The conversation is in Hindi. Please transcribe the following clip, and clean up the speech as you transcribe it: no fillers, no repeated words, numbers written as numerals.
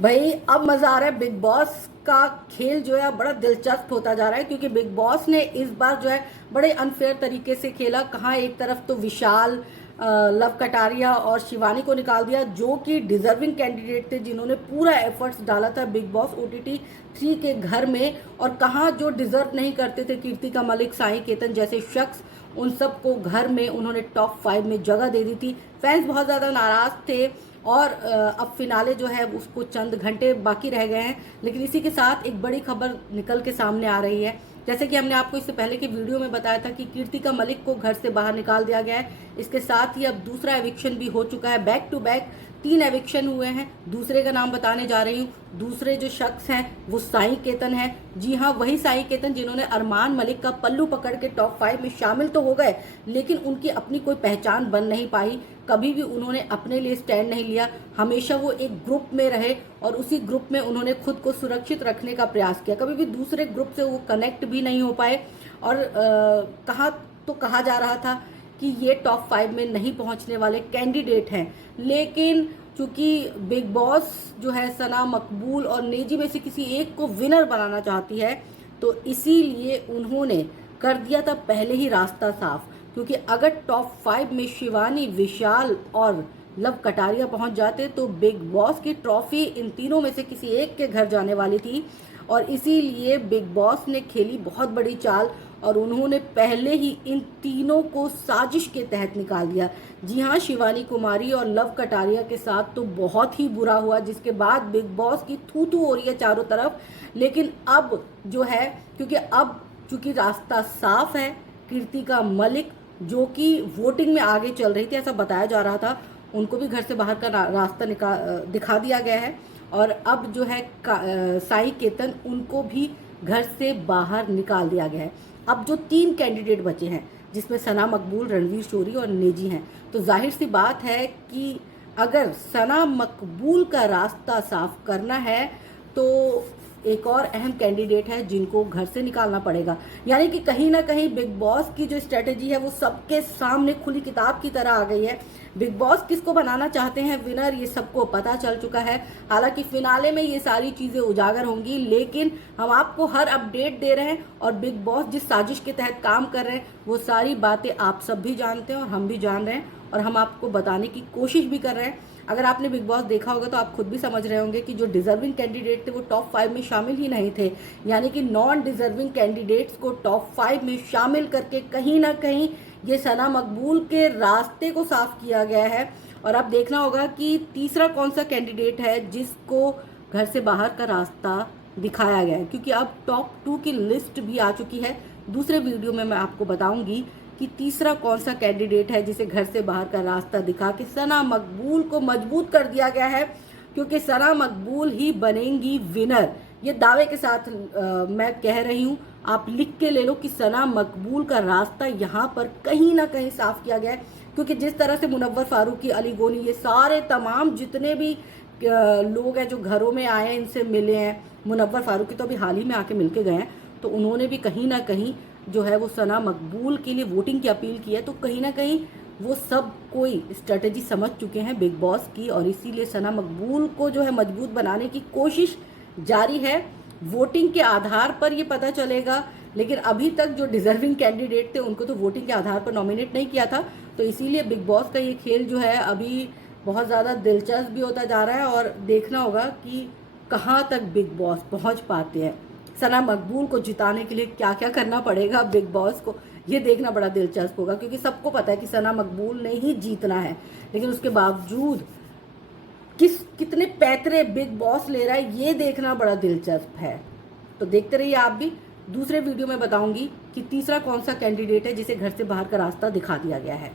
भाई अब मजा आ रहा है। बिग बॉस का खेल जो है बड़ा दिलचस्प होता जा रहा है, क्योंकि बिग बॉस ने इस बार जो है बड़े अनफेयर तरीके से खेला। कहाँ एक तरफ तो विशाल, लव कटारिया और शिवानी को निकाल दिया, जो कि डिजर्विंग कैंडिडेट थे, जिन्होंने पूरा एफर्ट्स डाला था बिग बॉस OTT 3 के घर में। और कहाँ जो डिजर्व नहीं करते थे, कीर्तिका मलिक, साई केतन जैसे शख्स, उन सबको घर में उन्होंने टॉप 5 में जगह दे दी थी। फैंस बहुत ज़्यादा नाराज़ थे और अब फिनाले जो है उसको चंद घंटे बाकी रह गए हैं। लेकिन इसी के साथ एक बड़ी खबर निकल के सामने आ रही है। जैसे कि हमने आपको इससे पहले की वीडियो में बताया था कि कीर्तिका मलिक को घर से बाहर निकाल दिया गया है। इसके साथ ही अब दूसरा एविक्शन भी हो चुका है। बैक टू बैक 3 एविक्शन हुए हैं। दूसरे का नाम बताने जा रही हूँ। दूसरे जो शख्स हैं वो साई केतन है। जी हाँ, वही साई केतन जिन्होंने अरमान मलिक का पल्लू पकड़ के टॉप 5 में शामिल तो हो गए, लेकिन उनकी अपनी कोई पहचान बन नहीं पाई। कभी भी उन्होंने अपने लिए स्टैंड नहीं लिया। हमेशा वो एक ग्रुप में रहे और उसी ग्रुप में उन्होंने खुद को सुरक्षित रखने का प्रयास किया। कभी भी दूसरे ग्रुप से वो कनेक्ट भी नहीं हो पाए। और कहा जा रहा था कि ये टॉप 5 में नहीं पहुंचने वाले कैंडिडेट हैं। लेकिन चूंकि बिग बॉस जो है सना, मकबूल और नेजी में से किसी एक को विनर बनाना चाहती है, तो इसीलिए उन्होंने कर दिया था पहले ही रास्ता साफ। क्योंकि अगर टॉप 5 में शिवानी, विशाल और लव कटारिया पहुंच जाते तो बिग बॉस की ट्रॉफी इन तीनों में से किसी एक के घर जाने वाली थी। और इसीलिए बिग बॉस ने खेली बहुत बड़ी चाल और उन्होंने पहले ही इन तीनों को साजिश के तहत निकाल दिया। जी हाँ, शिवानी कुमारी और लव कटारिया के साथ तो बहुत ही बुरा हुआ, जिसके बाद बिग बॉस की थू थू हो रही है चारों तरफ। लेकिन अब जो है, चूंकि रास्ता साफ है, कीर्तिका मलिक जो कि वोटिंग में आगे चल रही थी, ऐसा बताया जा रहा था, उनको भी घर से बाहर का रास्ता दिखा दिया गया है। और अब जो है साई केतन, उनको भी घर से बाहर निकाल दिया गया है। अब जो 3 कैंडिडेट बचे हैं, जिसमें सना, मकबूल, रणवीर शोरी और नेजी हैं, तो जाहिर सी बात है कि अगर सना मकबूल का रास्ता साफ करना है तो एक और अहम कैंडिडेट है जिनको घर से निकालना पड़ेगा। यानी कि कहीं ना कहीं बिग बॉस की जो स्ट्रेटेजी है वो सबके सामने खुली किताब की तरह आ गई है। बिग बॉस किसको बनाना चाहते हैं विनर, ये सबको पता चल चुका है। हालांकि फिनाले में ये सारी चीज़ें उजागर होंगी, लेकिन हम आपको हर अपडेट दे रहे हैं। और बिग बॉस जिस साजिश के तहत काम कर रहे हैं वो सारी बातें आप सब भी जानते हैं और हम भी जान रहे हैं, और हम आपको बताने की कोशिश भी कर रहे हैं। अगर आपने बिग बॉस देखा होगा तो आप खुद भी समझ रहे होंगे कि जो डिजर्विंग कैंडिडेट थे वो टॉप 5 में शामिल ही नहीं थे। यानी कि नॉन डिजर्विंग कैंडिडेट्स को टॉप 5 में शामिल करके कहीं ना कहीं ये सना, मकबूल के रास्ते को साफ किया गया है। और अब देखना होगा कि तीसरा कौन सा कैंडिडेट है जिसको घर से बाहर का रास्ता दिखाया गया है, क्योंकि अब टॉप 2 की लिस्ट भी आ चुकी है। दूसरे वीडियो में मैं आपको बताऊंगी कि तीसरा कौन सा कैंडिडेट है जिसे घर से बाहर का रास्ता दिखा के सना मकबूल को मजबूत कर दिया गया है। क्योंकि सना मकबूल ही बनेंगी विनर, ये दावे के साथ मैं कह रही हूँ। आप लिख के ले लो कि सना मकबूल का रास्ता यहाँ पर कहीं ना कहीं साफ किया गया है। क्योंकि जिस तरह से मुनव्वर फारूकी, अली गोनी, ये सारे तमाम जितने भी लोग हैं जो घरों में आए हैं, इनसे मिले हैं, मुनव्वर फारूकी तो अभी हाल ही में आके मिल के गए हैं, तो उन्होंने भी कहीं ना कहीं जो है वो सना मकबूल के लिए वोटिंग की अपील की है। तो कहीं ना कहीं वो सब कोई स्ट्रेटेजी समझ चुके हैं बिग बॉस की, और इसीलिए सना मकबूल को जो है मजबूत बनाने की कोशिश जारी है। वोटिंग के आधार पर ये पता चलेगा, लेकिन अभी तक जो डिजर्विंग कैंडिडेट थे उनको तो वोटिंग के आधार पर नॉमिनेट नहीं किया था। तो इसीलिए बिग बॉस का ये खेल जो है अभी बहुत ज़्यादा दिलचस्प भी होता जा रहा है, और देखना होगा कि कहाँ तक बिग बॉस पहुँच पाते हैं। सना मकबूल को जिताने के लिए क्या क्या करना पड़ेगा बिग बॉस को, ये देखना बड़ा दिलचस्प होगा। क्योंकि सबको पता है कि सना मकबूल ने ही जीतना है, लेकिन उसके बावजूद कितने पैतरे बिग बॉस ले रहा है, ये देखना बड़ा दिलचस्प है। तो देखते रहिए आप भी। दूसरे वीडियो में बताऊंगी कि तीसरा कौन सा कैंडिडेट है जिसे घर से बाहर का रास्ता दिखा दिया गया है।